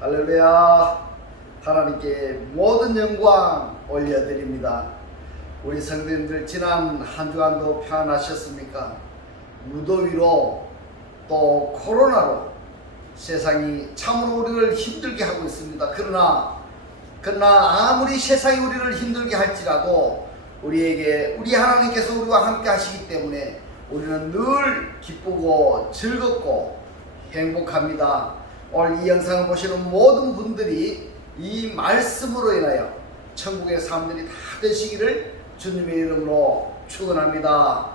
할렐루야. 하나님께 모든 영광 올려드립니다. 우리 성도님들 지난 한 주간도 평안하셨습니까? 무더위로 또 코로나로 세상이 참으로 우리를 힘들게 하고 있습니다. 그러나 아무리 세상이 우리를 힘들게 할지라도 우리에게 우리 하나님께서 우리와 함께 하시기 때문에 우리는 늘 기쁘고 즐겁고 행복합니다. 오늘 이 영상을 보시는 모든 분들이 이 말씀으로 인하여 천국의 사람들이 다 되시기를 주님의 이름으로 축원합니다.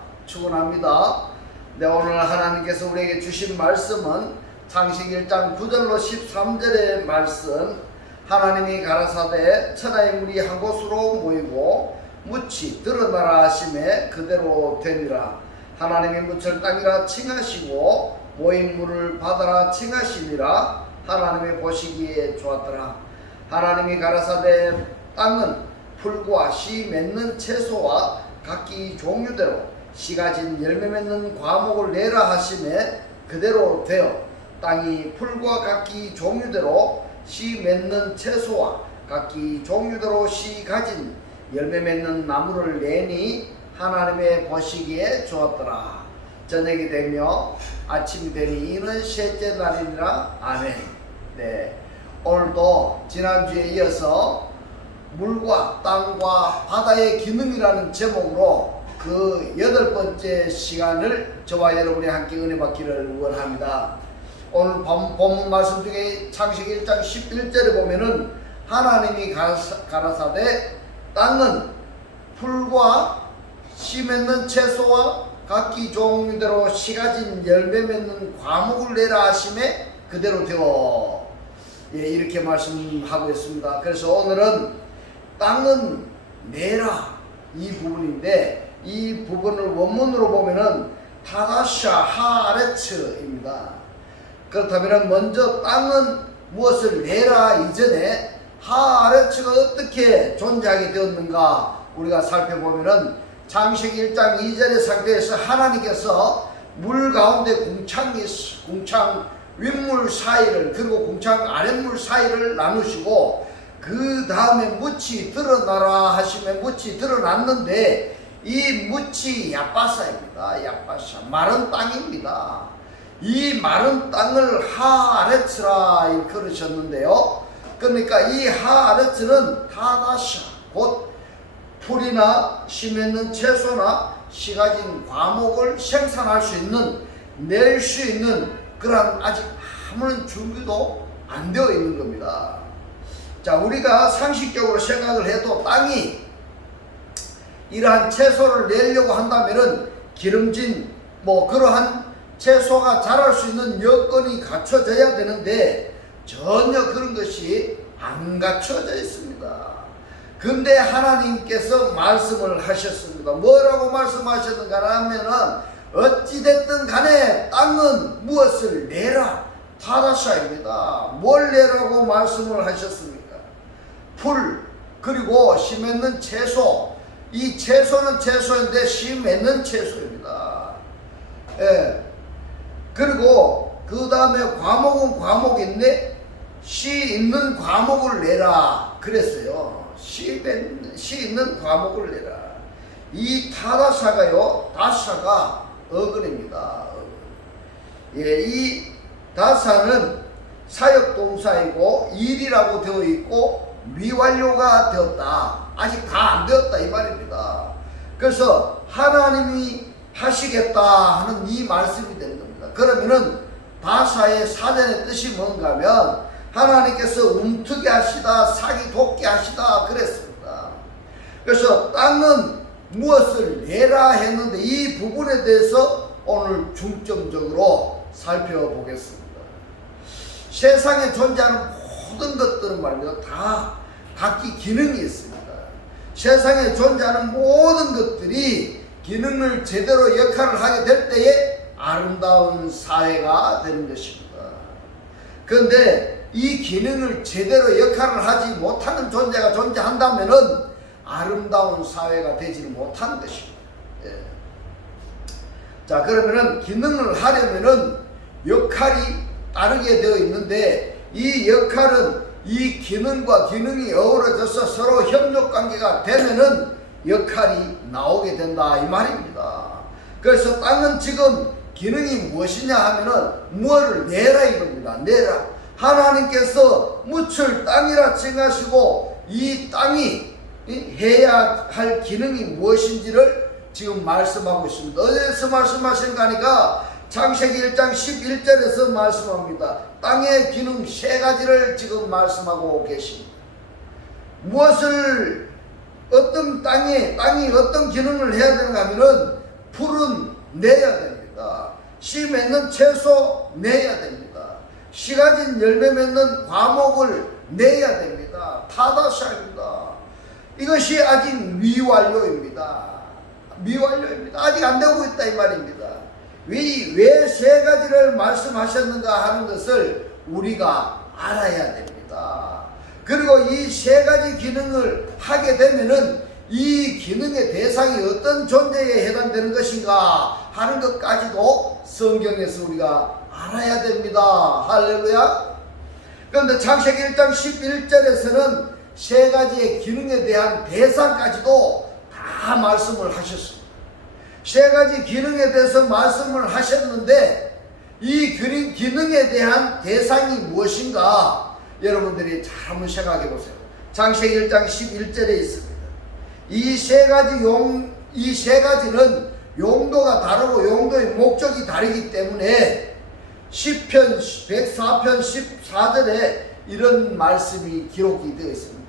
네, 오늘 하나님께서 우리에게 주신 말씀은 창세기 1장 9절로 13절의 말씀. 하나님이 가라사대 천하의 물이 한 곳으로 모이고 묻이 드러나라 하심에 그대로 되니라. 하나님이 묻을 땅이라 칭하시고 모인 물을 바다라 칭하시니라. 하나님이 보시기에 좋았더라. 하나님이 가라사대 땅은 풀과 씨 맺는 채소와 각기 종류대로 씨 가진 열매 맺는 과목을 내라 하심에 그대로 되어 땅이 풀과 각기 종류대로 씨 맺는 채소와 각기 종류대로 씨 가진 열매 맺는 나무를 내니 하나님의 보시기에 좋았더라. 저녁이 되며 아침이 되니 이는 셋째 날이니라. 아멘. 네, 오늘도 지난주에 이어서 물과 땅과 바다의 기능이라는 제목으로 그 8번째 시간을 저와 여러분이 함께 은혜 받기를 원합니다. 오늘 본문 말씀 중에 창세기 1장 11절에 보면은 하나님이 가라사대 땅은 풀과 씨 맺는 채소와 각기 종류대로 씨 가진 열매 맺는 과목을 내라 하심에 그대로 되어, 이렇게 말씀하고 있습니다. 그래서 오늘은 땅은 내라 이 부분인데, 이 부분을 원문으로 보면은 타다샤 하아레츠입니다. 그렇다면 먼저 땅은 무엇을 내라 이전에 하아레츠가 어떻게 존재하게 되었는가 우리가 살펴보면은 창세기 1장 2절의 상태에서 하나님께서 물 가운데 궁창 윗물 사이를 그리고 궁창 아랫물 사이를 나누시고 그 다음에 묻이 드러나라 하시면 묻이 드러났는데 이 묻이 야바사입니다. 야바사 마른 땅입니다. 이 마른 땅을 하아레츠라 이렇게 그러셨는데요. 그러니까 이 하아레츠는 타다샤 곧 풀이나 씨 맺는 채소나 씨 가진 과목을 생산할 수 있는, 낼 수 있는 그런 아직 아무런 준비도 안 되어 있는 겁니다. 자, 우리가 상식적으로 생각을 해도 땅이 이러한 채소를 내려고 한다면은 기름진 그러한 채소가 자랄 수 있는 여건이 갖춰져야 되는데 전혀 그런 것이 안 갖춰져 있습니다. 근데 하나님께서 말씀을 하셨습니다. 뭐라고 말씀하셨는가 하면은 어찌됐든 간에 땅은 무엇을 내라 타다샤입니다. 뭘 내라고 말씀을 하셨습니까? 풀 그리고 씨 맺는 채소. 이 채소는 채소인데 씨 맺는 채소입니다. 그리고 그 다음에 과목은 과목인데 씨 있는 과목을 내라 그랬어요. 씨 있는 과목을 내라. 이 타다사가요, 다사가 어근입니다. 이 다사는 사역동사이고 일이라고 되어 있고 미완료가 되었다. 아직 다 안 되었다 이 말입니다. 그래서 하나님이 하시겠다 하는 이 말씀이 되는 겁니다. 그러면은 다사의 사전의 뜻이 뭔가 하면 하나님께서 움트게 하시다, 사기 돕게 하시다 그랬습니다. 그래서 땅은 무엇을 내라 했는데 이 부분에 대해서 오늘 중점적으로 살펴보겠습니다. 세상에 존재하는 모든 것들은 말입니다. 다 각기 기능이 있습니다. 세상에 존재하는 모든 것들이 기능을 제대로 역할을 하게 될 때에 아름다운 사회가 되는 것입니다. 그런데 이 기능을 제대로 역할을 하지 못하는 존재가 존재한다면은 아름다운 사회가 되지는 못하는 것입니다. 자, 그러면은 기능을 하려면은 역할이 따르게 되어 있는데 이 역할은 이 기능과 기능이 어우러져서 서로 협력관계가 되면은 역할이 나오게 된다 이 말입니다. 그래서 땅은 지금 기능이 무엇이냐 하면은 무엇을 내라 이겁니다. 내라. 하나님께서 묻힐 땅이라 칭하시고 이 땅이 해야 할 기능이 무엇인지를 지금 말씀하고 있습니다. 어디에서 말씀하신가 하니까 창세기 1장 11절에서 말씀합니다. 땅의 기능 세 가지를 지금 말씀하고 계십니다. 무엇을 어떤 땅이 어떤 기능을 해야 되는가 하면은 풀은 내야 됩니다. 씨 맺는 채소 내야 됩니다. 씨 가진 열매 맺는 과목을 내야 됩니다. 타다샤입니다. 이것이 아직 미완료입니다. 미완료입니다. 아직 안 되고 있다 이 말입니다. 왜 세 가지를 말씀하셨는가 하는 것을 우리가 알아야 됩니다. 그리고 이 세 가지 기능을 하게 되면은 이 기능의 대상이 어떤 존재에 해당되는 것인가 하는 것까지도 성경에서 우리가 알아야 됩니다. 할렐루야. 그런데 창세기 1장 11절에서는 세 가지의 기능에 대한 대상까지도 다 말씀을 하셨습니다. 세 가지 기능에 대해서 말씀을 하셨는데 이 기능에 대한 대상이 무엇인가 여러분들이 잘 한번 생각해 보세요. 창세기 1장 11절에 있습니다. 이 세 가지는 용도가 다르고 용도의 목적이 다르기 때문에 시편 104편 14절에 이런 말씀이 기록이 되어 있습니다.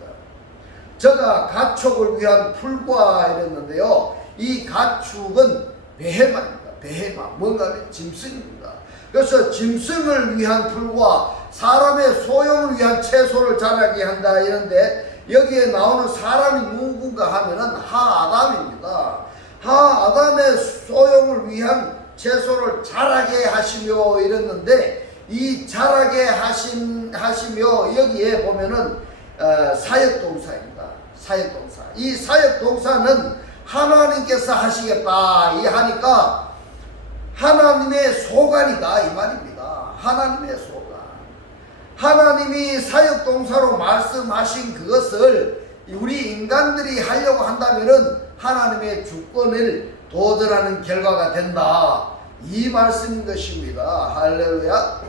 저가 가축을 위한 풀과 이랬는데요. 이 가축은 베헤마입니다. 베헤마. 뭔가 하면 짐승입니다. 그래서 짐승을 위한 풀과 사람의 소용을 위한 채소를 자라게 한다 이런데 여기에 나오는 사람이 누군가 하면은 하아담입니다. 하아담의 소용을 위한 채소를 자라게 하시며 이랬는데 이 자라게 하시며 여기에 보면은 사역동사입니다. 사역동사. 이 사역동사는 하나님께서 하시겠다 이 하니까 하나님의 소관이다 이 말입니다. 하나님의 소관. 하나님이 사역동사로 말씀하신 그것을 우리 인간들이 하려고 한다면은 하나님의 주권을 도전하는 결과가 된다 이 말씀인 것입니다. 할렐루야.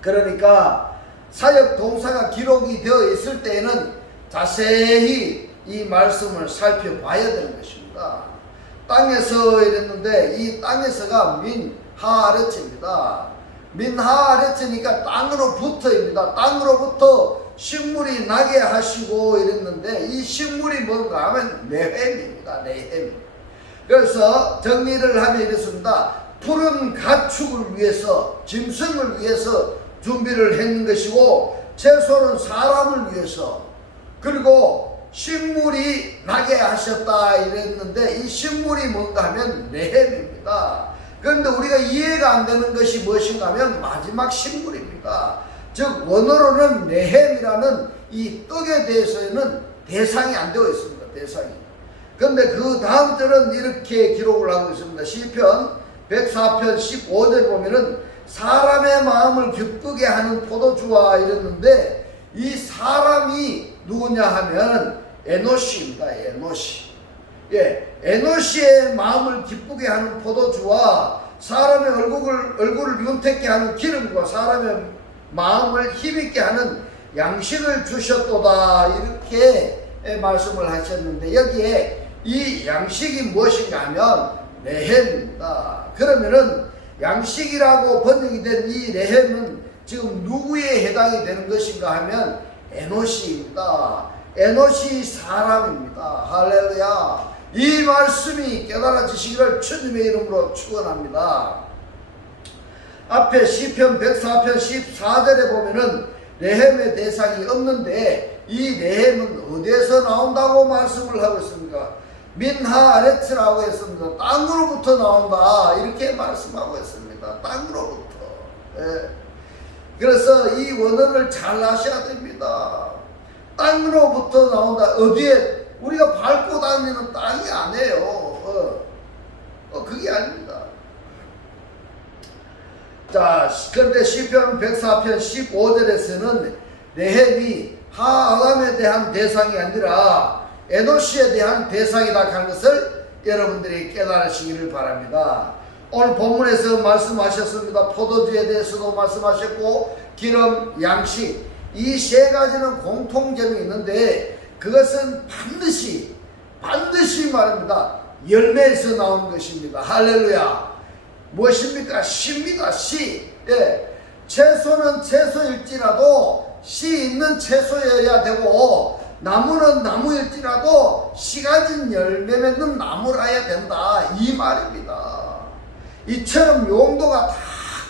그러니까 사역동사가 기록이 되어 있을 때에는 자세히 이 말씀을 살펴봐야 되는 것입니다. 땅에서 이랬는데 이 땅에서가 민하아레츠입니다. 민하아레츠니까 땅으로부터입니다. 땅으로부터 식물이 나게 하시고 이랬는데 이 식물이 뭔가 하면 네헴입니다. 네헴. 그래서 정리를 하면 이렇습니다. 푸른 가축을 위해서 짐승을 위해서 준비를 했는 것이고 채소는 사람을 위해서 그리고 식물이 나게 하셨다 이랬는데 이 식물이 뭔가 하면 네헴입니다. 그런데 우리가 이해가 안 되는 것이 무엇인가 하면 마지막 식물입니다. 즉 원어로는 네헴이라는 이 떡에 대해서는 대상이 안 되어 있습니다. 대상이. 그런데 그 다음 절은 이렇게 기록을 하고 있습니다. 시편 104편 15절 보면은 사람의 마음을 기쁘게 하는 포도주와 이랬는데 이 사람이 누구냐 하면 에노시입니다. 에노시. 예, 에노시의 마음을 기쁘게 하는 포도주와 사람의 얼굴을 윤택게 하는 기름과 사람의 마음을 힘있게 하는 양식을 주셨도다 이렇게 말씀을 하셨는데 여기에 이 양식이 무엇인가 하면 네헴입니다. 그러면은 양식이라고 번역이 된 이 네헴은 지금 누구에 해당이 되는 것인가 하면 에노시입니다. 에노시 사람입니다. 할렐루야. 이 말씀이 깨달아지시기를 주님의 이름으로 축원합니다. 앞에 시편 104편 14절에 보면은 네헴의 대상이 없는데 이 네헴은 어디에서 나온다고 말씀을 하고 있습니까? 민하아레츠라고 했습니다. 땅으로부터 나온다 이렇게 말씀하고 있습니다. 땅으로부터. 예. 그래서 이 원어를 잘 아셔야 됩니다. 땅으로부터 나온다. 어디에 우리가 밟고 다니는 땅이 아니에요. 그게 아닙니다. 자, 그런데 시편 104편 15절에서는 레헴이 하아담에 대한 대상이 아니라 에노시에 대한 대상이다 하는 것을 여러분들이 깨달으시기를 바랍니다. 오늘 본문에서 말씀하셨습니다. 포도주에 대해서도 말씀하셨고 기름, 양식 이 세 가지는 공통점이 있는데 그것은 반드시 말합니다. 열매에서 나온 것입니다. 할렐루야. 무엇입니까? 씨입니다. 씨. 예. 채소는 채소일지라도 씨 있는 채소여야 되고 나무는 나무일지라도 씨 가진 열매 맺는 나무라야 된다 이 말입니다. 이처럼 용도가 다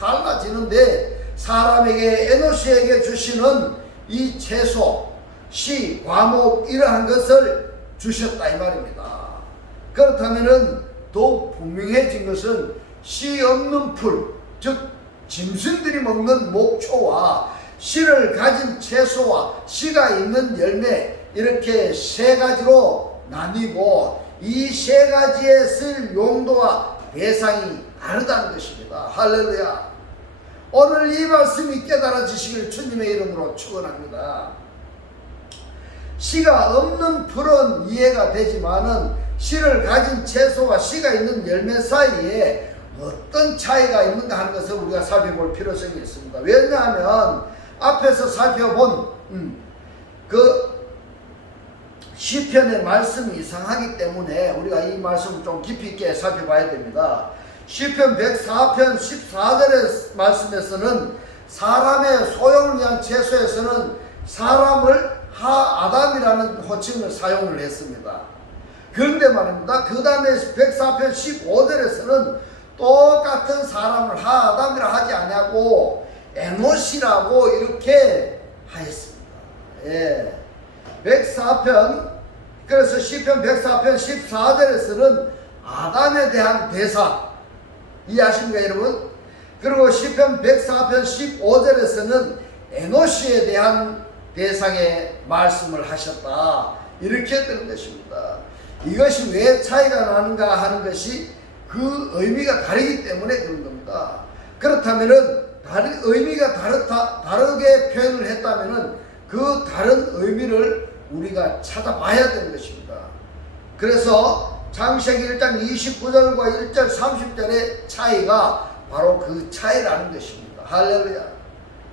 달라지는데 사람에게 에노시에게 주시는 이 채소, 씨, 과목 이러한 것을 주셨다 이 말입니다. 그렇다면은 더욱 분명해진 것은 씨 없는 풀, 즉 짐승들이 먹는 목초와 씨를 가진 채소와 씨가 있는 열매 이렇게 세 가지로 나뉘고 이 세 가지에 쓸 용도와 대상이 다르다는 것입니다. 할렐루야. 오늘 이 말씀이 깨달아지시길 주님의 이름으로 축원합니다. 씨가 없는 풀은 이해가 되지만은 씨를 가진 채소와 씨가 있는 열매 사이에 어떤 차이가 있는가 하는 것을 우리가 살펴볼 필요성이 있습니다. 왜냐하면 앞에서 살펴본 그 시편의 말씀이 이상하기 때문에 우리가 이 말씀을 좀 깊이 있게 살펴봐야 됩니다. 시편 104편 14절의 말씀에서는 사람의 소용을 위한 채소에서는 사람을 하아담이라는 호칭을 사용을 했습니다. 그런데 말입니다. 그 다음에 104편 15절에서는 똑같은 사람을 하아담이라 하지 아니하고 에노시라고 이렇게 하였습니다. 예. 104편 그래서 시편 104편 14절에서는 아담에 대한 대사 이해하십니까 여러분? 그리고 시편 104편 15절에서는 에노시에 대한 대상의 말씀을 하셨다 이렇게 되는 것입니다. 이것이 왜 차이가 나는가 하는 것이 그 의미가 다르기 때문에 그런 겁니다. 그렇다면은 의미가 다르게 표현을 했다면은 그 다른 의미를 우리가 찾아봐야 되는 것입니다. 그래서 창세기 1장 29절과 1절 30절의 차이가 바로 그 차이라는 것입니다. 할렐루야.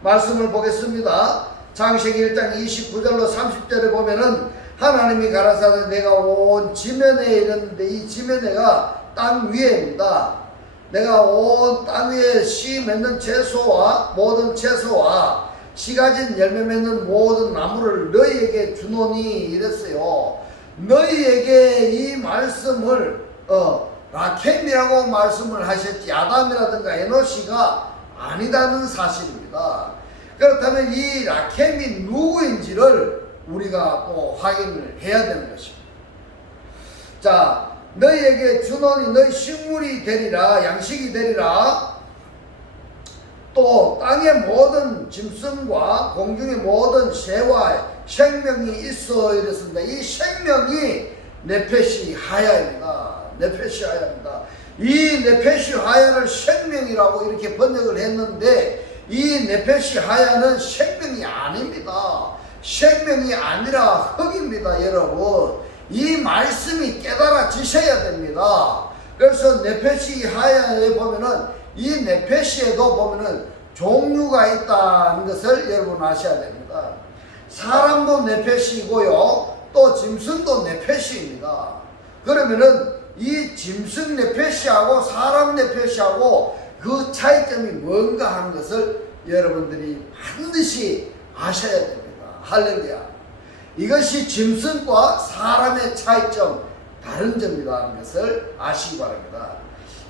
말씀을 보겠습니다. 창세기 1장 29절로 30절에 보면은 하나님이 가라사대 내가 온 지면에 이르는데 이 지면에가 땅 위에입니다. 내가 온 땅 위에 씨 맺는 채소와 모든 채소와 씨 가진 열매 맺는 모든 나무를 너희에게 주노니 이랬어요. 너희에게 이 말씀을 라켐이라고 말씀을 하셨지 아담이라든가 에노시가 아니다는 사실입니다. 그렇다면 이 라켐이 누구인지를 우리가 또 확인을 해야 되는 것입니다. 자, 너희에게 주노니 너희 식물이 되리라 양식이 되리라 또 땅의 모든 짐승과 공중의 모든 새와 생명이 있어 이랬습니다. 이 생명이 네페시 하야입니다. 네페시 하야입니다. 이 네페시 하야를 생명이라고 이렇게 번역을 했는데 이 네페시 하야는 생명이 아닙니다. 생명이 아니라 흙입니다. 여러분 이 말씀이 깨달아지셔야 됩니다. 그래서 네페시 하야에 보면은 이 네페시에도 보면은 종류가 있다는 것을 여러분 아셔야 됩니다. 사람도 네페시이고요 또 짐승도 네페시입니다. 그러면은 이 짐승 네페시하고 사람 네페시하고 그 차이점이 뭔가 하는 것을 여러분들이 반드시 아셔야 됩니다. 할렐루야. 이것이 짐승과 사람의 차이점 다른 점이라는 것을 아시기 바랍니다.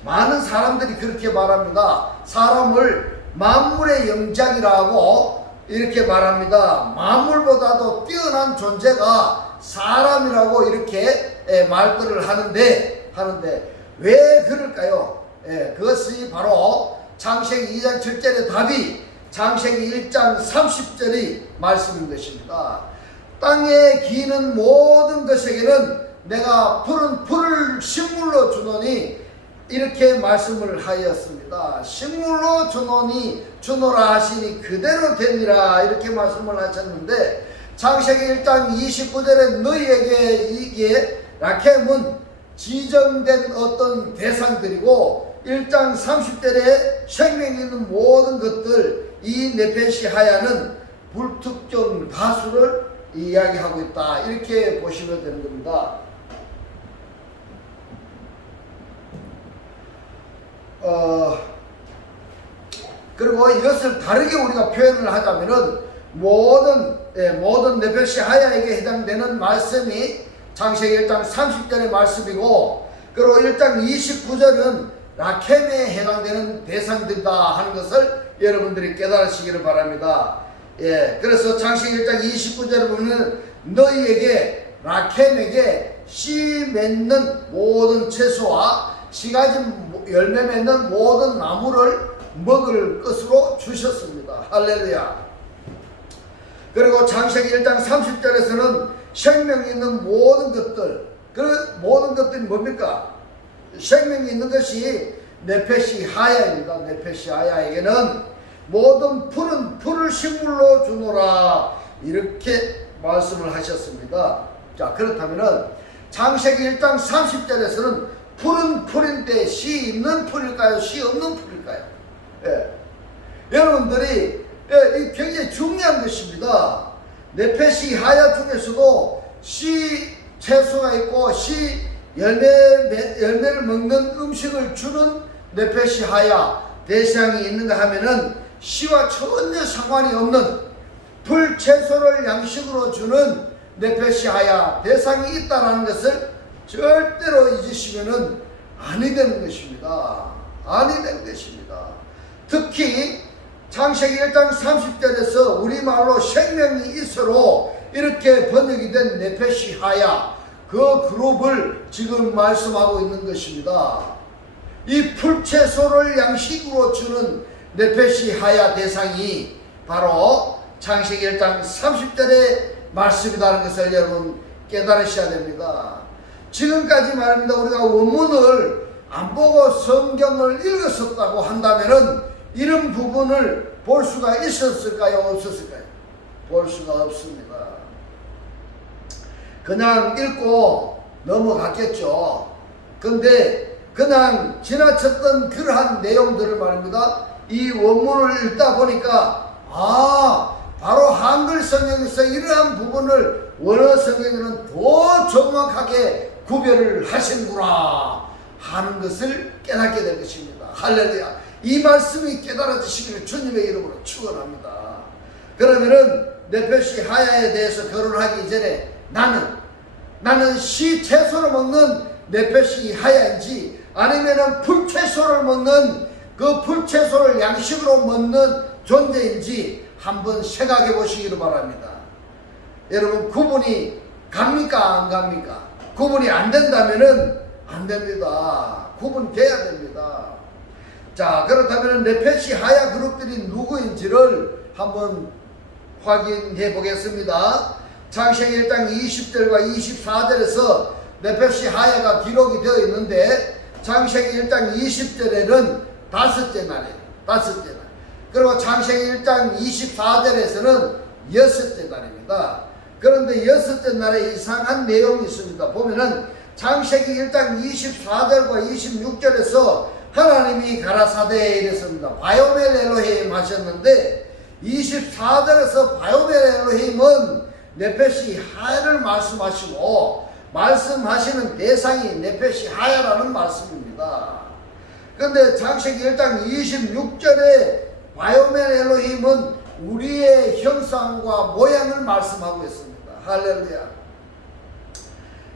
많은 사람들이 그렇게 말합니다. 사람을 만물의 영장이라고 이렇게 말합니다. 만물보다도 뛰어난 존재가 사람이라고 이렇게 말들을 하는데 왜 그럴까요? 그것이 바로 창세기 2장 7절의 답이 창세기 1장 30절의 말씀인 것입니다. 땅에 기는 모든 것에게는 내가 푸른 풀을 식물로 주노니 이렇게 말씀을 하였습니다. 식물로 주노라 하시니 그대로 되니라 이렇게 말씀을 하셨는데, 창세기 1장 29절에 너희에게 이게 라켐은 지정된 어떤 대상들이고, 1장 30절에 생명이 있는 모든 것들, 이 네페시 하야는 불특정 다수를 이야기하고 있다 이렇게 보시면 되는 겁니다. 그리고 이것을 다르게 우리가 표현을 하자면은 모든 네페시 하야에게 해당되는 말씀이 창세기 1장 30절의 말씀이고, 그리고 1장 29절은 라켐에 해당되는 대상들이다 하는 것을 여러분들이 깨달으시기를 바랍니다. 그래서 창세기 1장 29절을 보면 너희에게 라켐에게 씨 맺는 모든 채소와 씨가지 열매 맺는 모든 나무를 먹을 것으로 주셨습니다. 할렐루야. 그리고 창세기 1장 30절에서는 생명이 있는 모든 것들, 그 모든 것들이 뭡니까? 생명이 있는 것이 네페시 하야입니다. 네페시 하야에게는 모든 풀을 식물로 주노라 이렇게 말씀을 하셨습니다. 자, 그렇다면은 창세기 1장 30절에서는 풀은 풀인데 씨 있는 풀일까요? 씨 없는 풀일까요? 여러분들이 이 굉장히 중요한 것입니다. 네페시 하야 중에서도 씨 채소가 있고 씨 열매를 먹는 음식을 주는 네페시 하야 대상이 있는가 하면은 씨와 전혀 상관이 없는 풀 채소를 양식으로 주는 네페시 하야 대상이 있다는 것을 절대로 잊으시면은 아니 되는 것입니다. 아니 되는 것입니다. 특히 창세기 1장 30절에서 우리말로 생명이 있어로 이렇게 번역이 된 네페시 하야, 그 그룹을 지금 말씀하고 있는 것입니다. 이 풀채소를 양식으로 주는 네페시 하야 대상이 바로 창세기 1장 30절의 말씀이라는 것을 여러분 깨달으셔야 됩니다. 지금까지 말입니다. 우리가 원문을 안 보고 성경을 읽었었다고 한다면은 이런 부분을 볼 수가 있었을까요? 없었을까요? 볼 수가 없습니다. 그냥 읽고 넘어갔겠죠. 근데 그냥 지나쳤던 그러한 내용들을 말입니다. 이 원문을 읽다 보니까 바로 한글 성경에서 이러한 부분을 원어 성경에는 더 정확하게 구별을 하시는구나 하는 것을 깨닫게 될 것입니다. 할렐루야. 이 말씀이 깨달아지시기를 주님의 이름으로 축원합니다. 그러면은 네페시 하야에 대해서 결혼하기 전에 나는 씨 채소를 먹는 네페시 하야인지 아니면은 풀채소를 먹는 그 풀채소를 양식으로 먹는 존재인지 한번 생각해 보시기를 바랍니다. 여러분, 구분이 갑니까 안 갑니까? 구분이 안 된다면은 안 됩니다. 구분돼야 됩니다. 자, 그렇다면 네페시 하야 그룹들이 누구인지를 한번 확인해 보겠습니다. 창세기 1장 20절과 24절에서 네페시 하야가 기록이 되어 있는데, 창세기 1장 20절에는 다섯째 날이에요. 다섯째 날. 그리고 창세기 1장 24절에서는 여섯째 날입니다. 그런데 여섯째 날에 이상한 내용이 있습니다. 보면은 창세기 1장 24절과 26절에서 하나님이 가라사대에 이랬습니다. 바요멜 엘로힘 하셨는데, 24절에서 바요멜 엘로힘은 네페시 하야를 말씀하시는 대상이 네페시 하야라는 말씀입니다. 그런데 창세기 1장 26절에 바요멜 엘로힘은 우리의 형상과 모양을 말씀하고 있습니다. 할렐루야.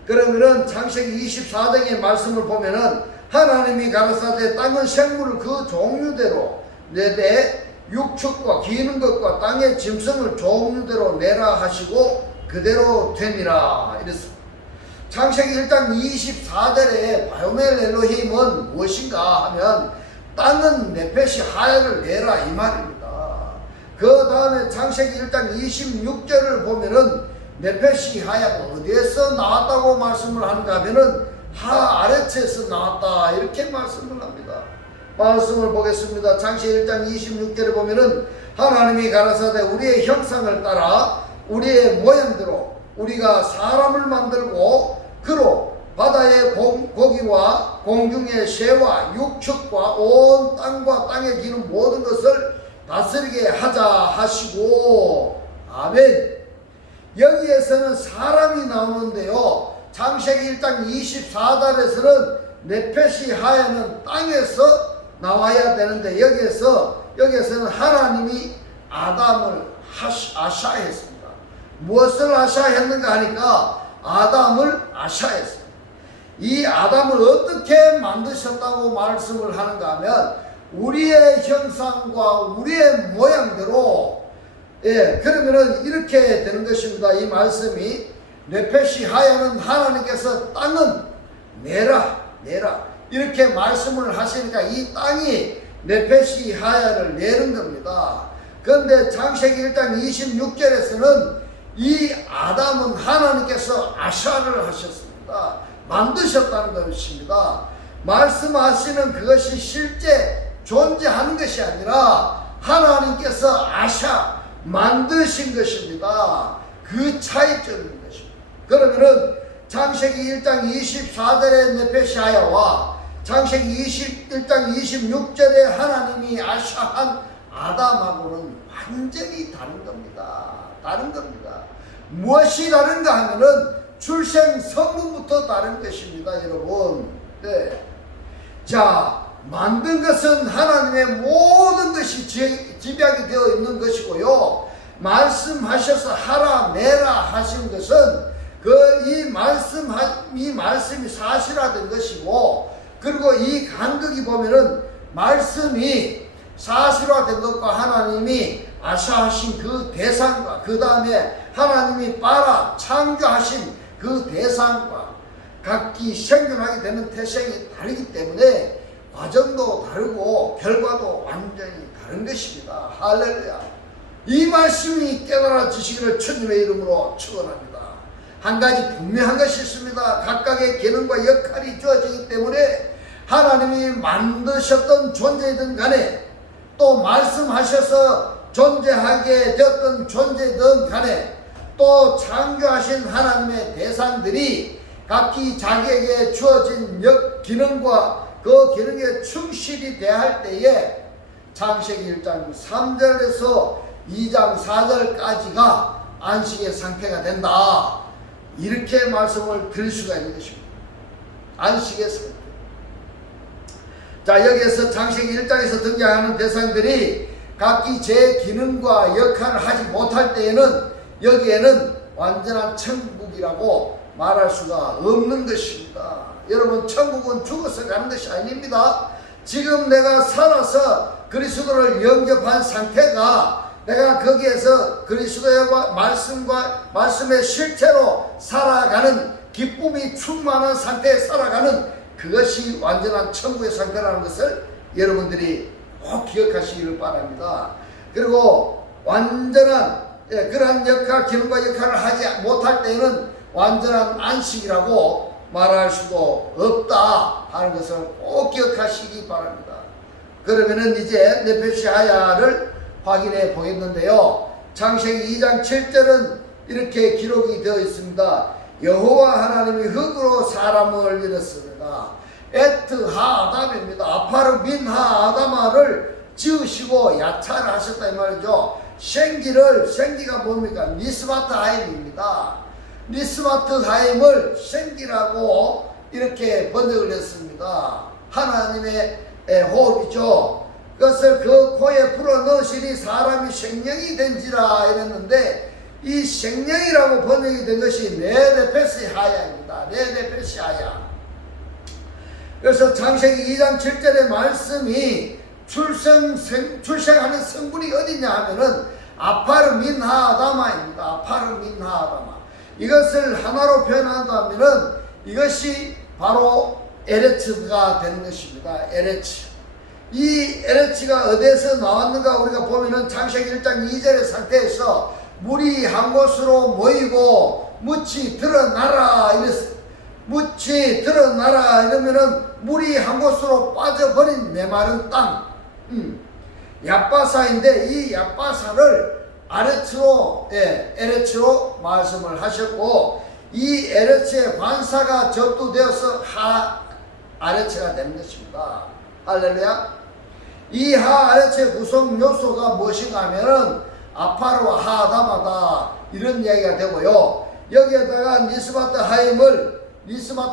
그러면은 창세기 24장의 말씀을 보면은 하나님이 가라사대 땅은 생물을 그 종류대로 내되 육축과 기는 것과 땅의 짐승을 종류대로 내라 하시고 그대로 되니라 이랬습니다. 창세기 1장 24절에 바요멜 엘로힘은 무엇인가 하면 땅은 네페시 하야를 내라 이 말입니다. 그 다음에 창세기 1장 26절을 보면은 네페시 하야가 어디에서 나왔다고 말씀을 하는가 하면은 아래체에서 나왔다 이렇게 말씀을 합니다. 말씀을 보겠습니다. 창세기 1장 26절에 보면은 하나님이 가라사대 우리의 형상을 따라 우리의 모양대로 우리가 사람을 만들고 그로 바다의 고기와 공중의 새와 육축과 온 땅과 땅에 기는 모든 것을 다스리게 하자 하시고. 아멘. 여기에서는 사람이 나오는데요, 창세기 1장 24절에서는 네페시 하야는 땅에서 나와야 되는데 여기에서는 하나님이 아담을 아샤했습니다. 무엇을 아샤했는가 하니까 아담을 아샤했습니다. 이 아담을 어떻게 만드셨다고 말씀을 하는가 하면 우리의 형상과 우리의 모양대로, 그러면은 이렇게 되는 것입니다. 이 말씀이 네페시 하야는 하나님께서 땅은 내라 이렇게 말씀을 하시니까 이 땅이 네페시 하야를 내는 겁니다. 그런데 창세기 1장 26절에서는 이 아담은 하나님께서 아샤를 하셨습니다. 만드셨다는 것입니다. 말씀하시는 그것이 실제 존재하는 것이 아니라 하나님께서 아샤 만드신 것입니다. 그 차이점인 것입니다. 그러면은 창세기 1장 24절의 네페시 하야와 창세기 1장 26절에 하나님이 아샤한 아담하고는 완전히 다른 겁니다. 무엇이 다른가 하면은 출생 성분부터 다른 것입니다, 여러분. 네. 자, 만든 것은 하나님의 모든 것이 집약이 되어 있는 것이고요. 말씀하셔서 하라 내라 하신 것은 이 말씀이 사실화된 것이고, 그리고 이 간극이 보면은 말씀이 사실화된 것과 하나님이 아샤하신 그 대상과 그 다음에 하나님이 창조하신 그 대상과 각기 생존하게 되는 태생이 다르기 때문에 과정도 다르고 결과도 완전히 다른 것입니다. 할렐루야. 이 말씀이 깨달아지시기를 주님의 이름으로 축원합니다. 한 가지 분명한 것이 있습니다. 각각의 기능과 역할이 주어지기 때문에 하나님이 만드셨던 존재이든 간에 또 말씀하셔서 존재하게 되었던 존재든 간에 또 창조하신 하나님의 대상들이 각기 자기에게 주어진 기능과 그 기능에 충실히 대할 때에 창세기 1장 3절에서 2장 4절까지가 안식의 상태가 된다, 이렇게 말씀을 드릴 수가 있는 것입니다. 안식의 상태. 자, 여기에서 창세기 1장에서 등장하는 대상들이 각기 제 기능과 역할을 하지 못할 때에는 여기에는 완전한 천국이라고 말할 수가 없는 것입니다. 여러분, 천국은 죽어서 가는 것이 아닙니다. 지금 내가 살아서 그리스도를 영접한 상태가 내가 거기에서 그리스도의 말씀의 실체로 살아가는, 기쁨이 충만한 상태에 살아가는 그것이 완전한 천국의 상태라는 것을 여러분들이 꼭 기억하시기를 바랍니다. 그리고 완전한 그러한 기능과 역할을 하지 못할 때에는 완전한 안식이라고 말할 수도 없다 하는 것을 꼭 기억하시기 바랍니다. 그러면은 이제 네페시 하야를 확인해 보겠는데요. 창세기 2장 7절은 이렇게 기록이 되어 있습니다. 여호와 하나님이 흙으로 사람을 이뤘습니다. 에트 하 아담입니다. 아파르 민 하 아담아를 지으시고 야차를 하셨다 이 말이죠. 생기가 뭡니까? 니스마트 하임입니다. 니스마트 하임을 생기라고 이렇게 번역을 했습니다. 하나님의 호흡이죠. 그것을 그 코에 불어 넣으시니 사람이 생명이 된지라 이랬는데, 이 생명이라고 번역이 된 것이 네페시 하야입니다. 네페시 하야. 그래서 창세기 2장 7절의 말씀이 출생하는 성분이 어디냐 하면은 아파르 민하 아다마입니다. 아파르 민하 아다마. 이것을 하나로 표현한다면은 이것이 바로 에레츠가 되는 것입니다. 에레츠. 이 에레츠가 어디에서 나왔는가 우리가 보면은 창세기 1장 2절의 상태에서 물이 한 곳으로 모이고 묻이 드러나라 이랬어요. 묻히 드러나라 이러면은 물이 한 곳으로 빠져버린 메마른 땅. 얍바사인데 이 얍바사를 아레츠로, 에레츠로 말씀을 하셨고, 이 에레츠의 관사가 접두되어서 아레츠가 되는 것입니다. 할렐루야. 이 아레츠의 구성 요소가 무엇인가 하면은 아파르와 하아다마다 이런 이야기가 되고요. 여기에다가 니스마트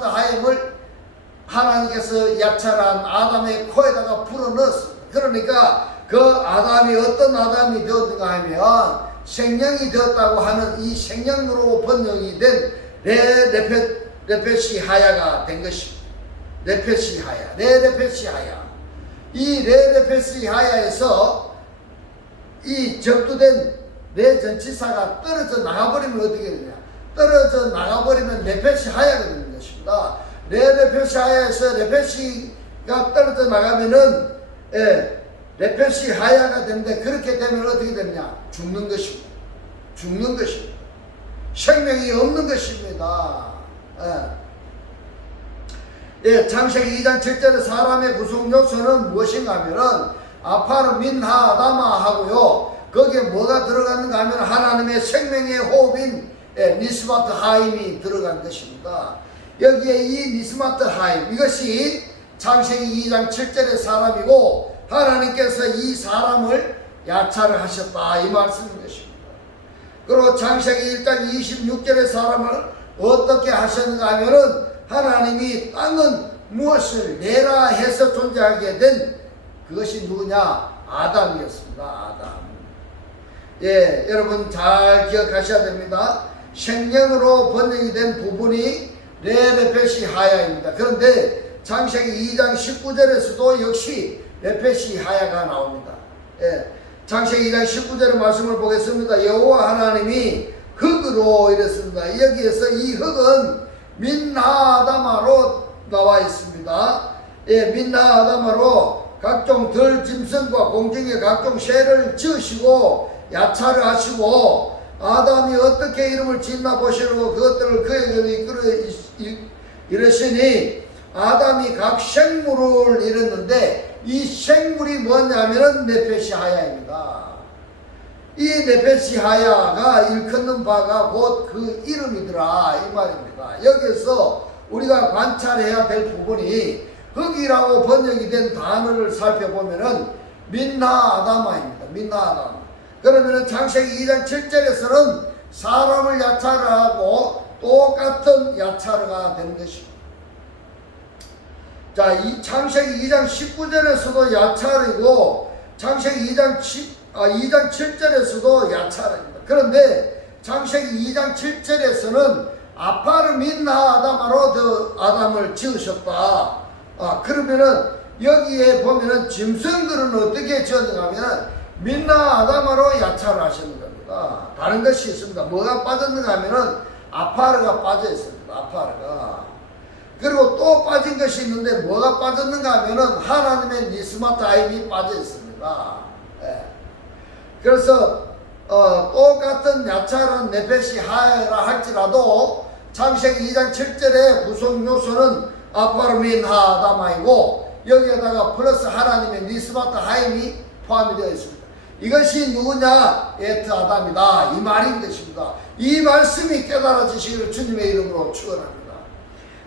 하임을 하나님께서 약탈한 아담의 코에다가 불어넣었습니다. 그러니까 그 아담이 어떤 아담이 되었는가 하면 생명이 되었다고 하는 이 생명으로 번영이 된 레페시하야가 된 것입니다. 레페시하야. 이 레페시하야에서 이 접두된 레전치사가 떨어져 나가버리면 어떻게 되냐? 떨어져 나가버리면 레페시하야가 되는 것입니다. 레페시하야에서 레페시가 떨어져 나가면은 레페시하야가 되는데, 그렇게 되면 어떻게 되느냐? 죽는 것입니다. 생명이 없는 것입니다. 창세기 2장 7절에 사람의 구성 요소는 무엇인가 하면은 아파르 민하 아다마 하고요. 거기에 뭐가 들어갔는가 하면 하나님의 생명의 호흡인 니스마트 하임이 들어간 것입니다. 여기에 이 니스마트 하임, 이것이 창세기 2장 7절의 사람이고, 하나님께서 이 사람을 야차를 하셨다 이 말씀인 것입니다. 그리고 창세기 1장 26절의 사람을 어떻게 하셨는가 하면은 하나님이 땅은 무엇을 내라 해서 존재하게 된 그것이 누구냐? 아담이었습니다. 아담. 여러분 잘 기억하셔야 됩니다. 생명으로 번영이 된 부분이 레페시하야입니다. 그런데 창세기 2장 19절에서도 역시 레페시하야가 나옵니다. 창세기 2장 19절의 말씀을 보겠습니다. 여호와 하나님이 흙으로 이랬습니다. 여기에서 이 흙은 민나아다마로 나와 있습니다. 민나아다마로 각종 들짐승과 공중의 각종 새를 지으시고 야차를 하시고, 아담이 어떻게 이름을 짓나 보시려고 그것들을 그에게로 이르시니 아담이 각 생물을 이뤘는데, 이 생물이 뭐냐면은 네페시하야입니다. 이 네페시하야가 일컫는 바가 곧 그 이름이더라 이 말입니다. 여기서 우리가 관찰해야 될 부분이 흙이라고 번역이 된 단어를 살펴보면은 민나아다마입니다. 민나아다마. 그러면은 창세기 2장 7절에서는 사람을 야차를 하고 똑같은 야차르가 된 것입니다. 자, 이 창세기 2장 19절에서도 야차르이고 창세기 2장 7절에서도 야차르입니다. 그런데 창세기 2장 7절에서는 아파르 민나 아담아로 아담을 지으셨다. 그러면은 여기에 보면은 짐승들은 어떻게 지었는가 하면은 민나 아담아로 야차를 하시는 겁니다. 다른 것이 있습니다. 뭐가 빠졌는가 하면은 아파르가 빠져 있습니다. 아파르가. 그리고 또 빠진 것이 있는데 뭐가 빠졌는가 하면은 하나님의 니스마트 하임이 빠져 있습니다. 그래서 똑같은 야차른 네페시하야라 할지라도 창세기 2장 7절의 구성 요소는 아파르 민하 아다마이고, 여기에다가 플러스 하나님의 니스마트 하임이 포함이 되어 있습니다. 이것이 누구냐? 에트 아담이다 이 말인 것입니다. 이 말씀이 깨달아지시기를 주님의 이름으로 축원합니다.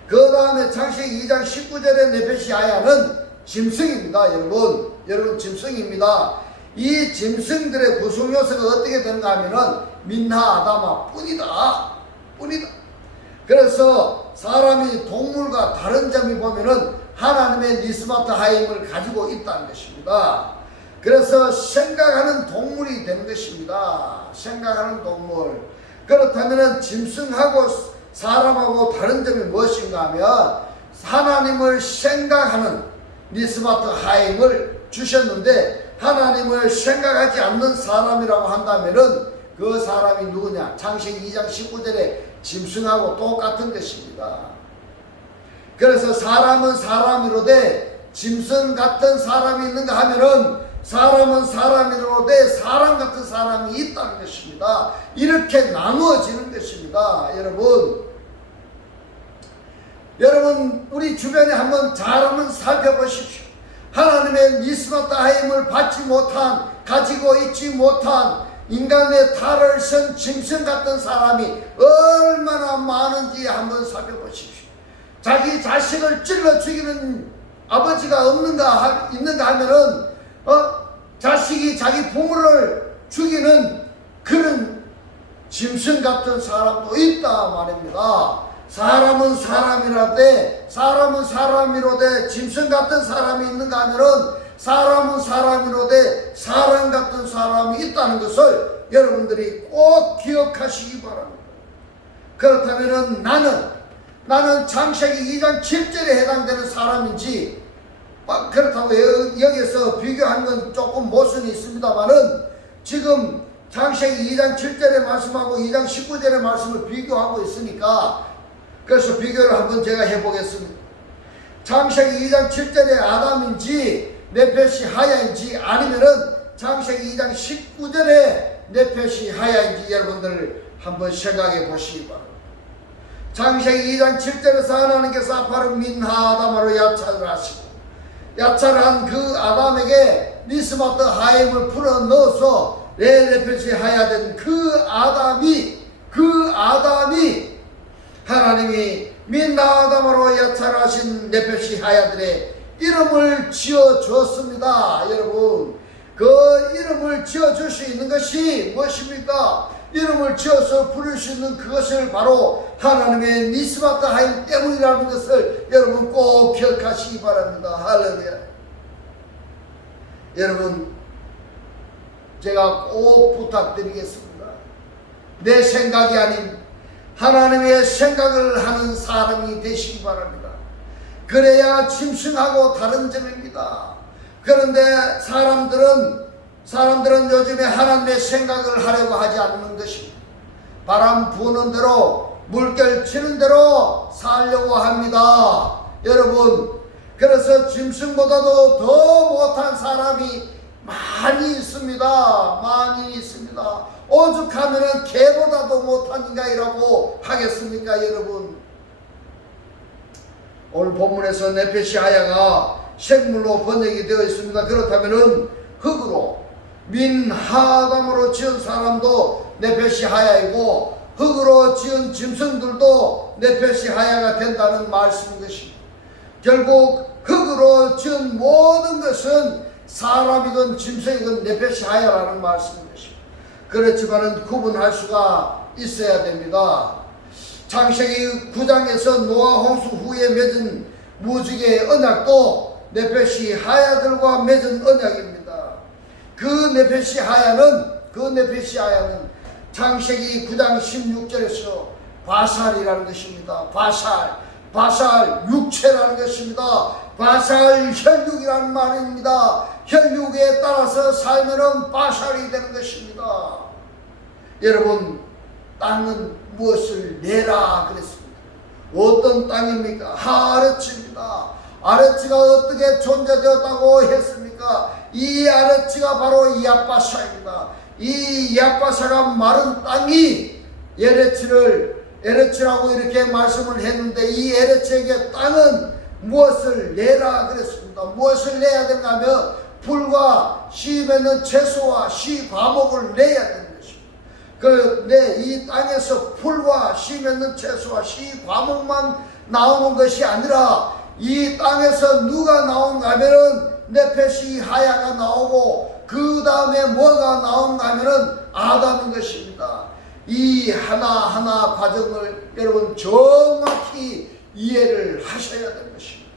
그 다음에 창세기 2장 19절의 네페시하야는 짐승입니다. 여러분 짐승입니다. 이 짐승들의 구성 요소가 어떻게 되는가 하면은 민하 아다마 뿐이다. 그래서 사람이 동물과 다른 점이 보면은 하나님의 니스마트 하임을 가지고 있다는 것입니다. 그래서 생각하는 동물이 되는 것입니다. 생각하는 동물. 그렇다면 짐승하고 사람하고 다른 점이 무엇인가 하면 하나님을 생각하는 니스마트 하임을 주셨는데, 하나님을 생각하지 않는 사람이라고 한다면은 그 사람이 누구냐? 창세기 2장 19절에 짐승하고 똑같은 것입니다. 그래서 사람은 사람이로되 짐승 같은 사람이 있는가 하면은 사람은 사람이로되 사람 같은 사람이 있다는 것입니다. 이렇게 나누어지는 것입니다. 여러분, 여러분 우리 주변에 한번 잘 한번 살펴보십시오. 하나님의 미스마타임을 받지 못한, 가지고 있지 못한 인간의 탈을 쓴 짐승 같은 사람이 얼마나 많은지 한번 살펴보십시오. 자기 자식을 찔러 죽이는 아버지가 있는가 하면은 자식이 자기 부모를 죽이는 그런 짐승 같은 사람도 있다 말입니다. 사람은 사람이로되 짐승 같은 사람이 있는가 하면은 사람은 사람이로되 사람 같은 사람이 있다는 것을 여러분들이 꼭 기억하시기 바랍니다. 그렇다면은 나는 창세기 2장 7절에 해당되는 사람인지, 그렇다고 여기서 비교하는 건 조금 모순이 있습니다만은 지금 창세기 2장 7절의 말씀하고 2장 19절의 말씀을 비교하고 있으니까 그래서 비교를 한번 제가 해보겠습니다. 창세기 2장 7절의 아담인지 네펫이 하야인지, 아니면은 창세기 2장 19절의 네펫이 하야인지 여러분들 한번 생각해 보시기 바랍니다. 창세기 2장 7절에서 하나님께서 아파를 민하 아담으로 야차를 하시고, 야차를 한 그 아담에게 미스마트 하임을 풀어 넣어서 네펫이 하야된 그 아담이 하나님이 민나 아담으로 야차를 하신 네펫이 하야들의 이름을 지어 주었습니다. 여러분, 그 이름을 지어 줄 수 있는 것이 무엇입니까? 이름을 지어서 부를 수 있는 그것을 바로 하나님의 미스마트 하임 때문이라는 것을 여러분 꼭 기억하시기 바랍니다. 할렐루야. 여러분, 제가 꼭 부탁드리겠습니다. 내 생각이 아닌 하나님의 생각을 하는 사람이 되시기 바랍니다. 그래야 짐승하고 다른 점입니다. 그런데 사람들은 요즘에 하나님의 생각을 하려고 하지 않는 것입니다. 바람 부는 대로, 물결 치는 대로 살려고 합니다. 여러분, 그래서 짐승보다도 더 못한 사람이 많이 있습니다. 오죽하면은 개보다도 못한 인간이라고 하겠습니까, 여러분? 오늘 본문에서 네펫이 하야가 생물로 번역이 되어 있습니다. 그렇다면은 흙으로 민하담으로 지은 사람도 네펫이 하야이고, 흙으로 지은 짐승들도 네펫이 하야가 된다는 말씀인 것입니다. 결국 흙으로 지은 모든 것은 사람이든 짐승이든 네펫이 하야라는 말씀인 것입니다. 그렇지만은 구분할 수가 있어야 됩니다. 창세기 9장에서 노아 홍수 후에 맺은 무지개의 언약도 네펫이 하야들과 맺은 언약입니다. 그 네펫이 하야는 창세기 9장 16절에서 바살이라는 것입니다. 바살 육체라는 것입니다. 바살 혈육이라는 말입니다. 혈육에 따라서 살면은 바살이 되는 것입니다. 여러분, 땅은 무엇을 내라 그랬습니다. 어떤 땅입니까? 하르츠입니다. 아르츠가 어떻게 존재되었다고 했습니까? 이 아르츠가 바로 야빠샤입니다. 이 야빠샤가 마른 땅이 에레츠라고 이렇게 말씀을 했는데, 이 에레츠에게 땅은 무엇을 내라 그랬습니다. 무엇을 내야 되는가 하면 풀과 씨 맺는 채소와 씨 과목을 내야 되는 것입니다. 그런데 이 땅에서 풀과 씨 맺는 채소와 씨 과목만 나오는 것이 아니라 이 땅에서 누가 나온가 하면은 네펫이 하야가 나오고, 그 다음에 뭐가 나온가 하면은 아담인 것입니다. 이 하나하나 과정을 여러분 정확히 이해를 하셔야 되는 것입니다.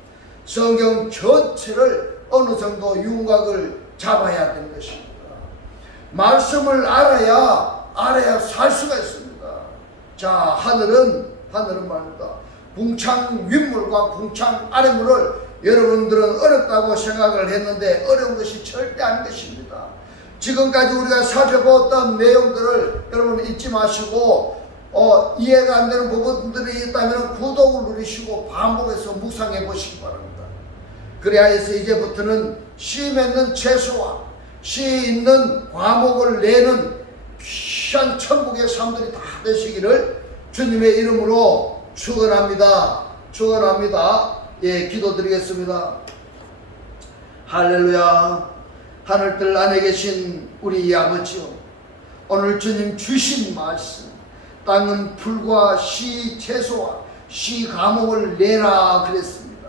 성경 전체를 어느 정도 윤곽을 잡아야 되는 것입니다. 말씀을 알아야 살 수가 있습니다. 자, 하늘은 말입니다. 궁창 윗물과 궁창 아랫물을 여러분들은 어렵다고 생각을 했는데 어려운 것이 절대 아닌 것입니다. 지금까지 우리가 살펴보았던 내용들을 여러분 잊지 마시고, 이해가 안 되는 부분들이 있다면 구독을 누르시고 반복해서 묵상해 보시기 바랍니다. 그래야 해서 이제부터는 씨 맺는 채소와 씨 있는 과목을 내는 귀한 천국의 삶들이 다 되시기를 주님의 이름으로 축원합니다. 축원합니다. 예, 기도드리겠습니다. 할렐루야. 하늘들 안에 계신 우리 아버지요, 오늘 주님 주신 말씀, 땅은 풀과 씨 채소와 씨 과목을 내라 그랬습니다.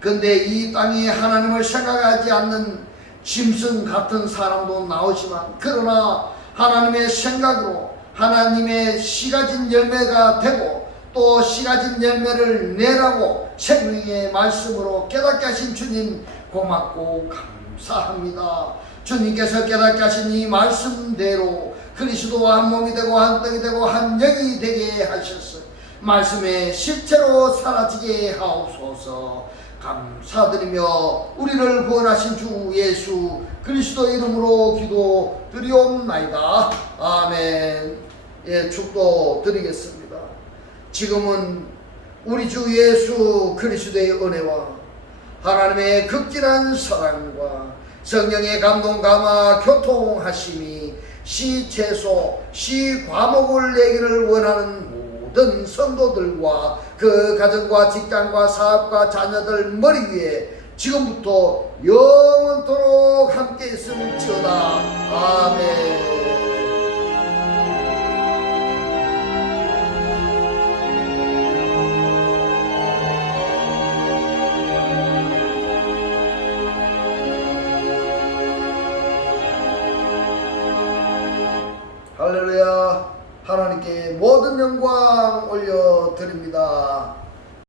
근데 이 땅에 하나님을 생각하지 않는 짐승 같은 사람도 나오지만, 그러나 하나님의 생각으로 하나님의 씨 가진 열매가 되고 또 씨 가진 열매를 내라고 생명의 말씀으로 깨닫게 하신 주님 고맙고 감사합니다. 주님께서 깨닫게 하신 이 말씀대로 그리스도와 한 몸이 되고 한 떡이 되고 한 영이 되게 하셨어요. 말씀의 실체로 사라지게 하옵소서. 감사드리며 우리를 구원하신 주 예수 그리스도 이름으로 기도 드리옵나이다. 아멘. 예, 축도 드리겠습니다. 지금은 우리 주 예수 그리스도의 은혜와 하나님의 극진한 사랑과 성령의 감동 감화 교통하심이 씨 채소 씨 과목을 내기를 원하는 모든 성도들과 그 가정과 직장과 사업과 자녀들 머리 위에 지금부터 영원토록 함께 있을지어다. 아멘. 할렐루야. 하나님께 모든 영광 올려드립니다.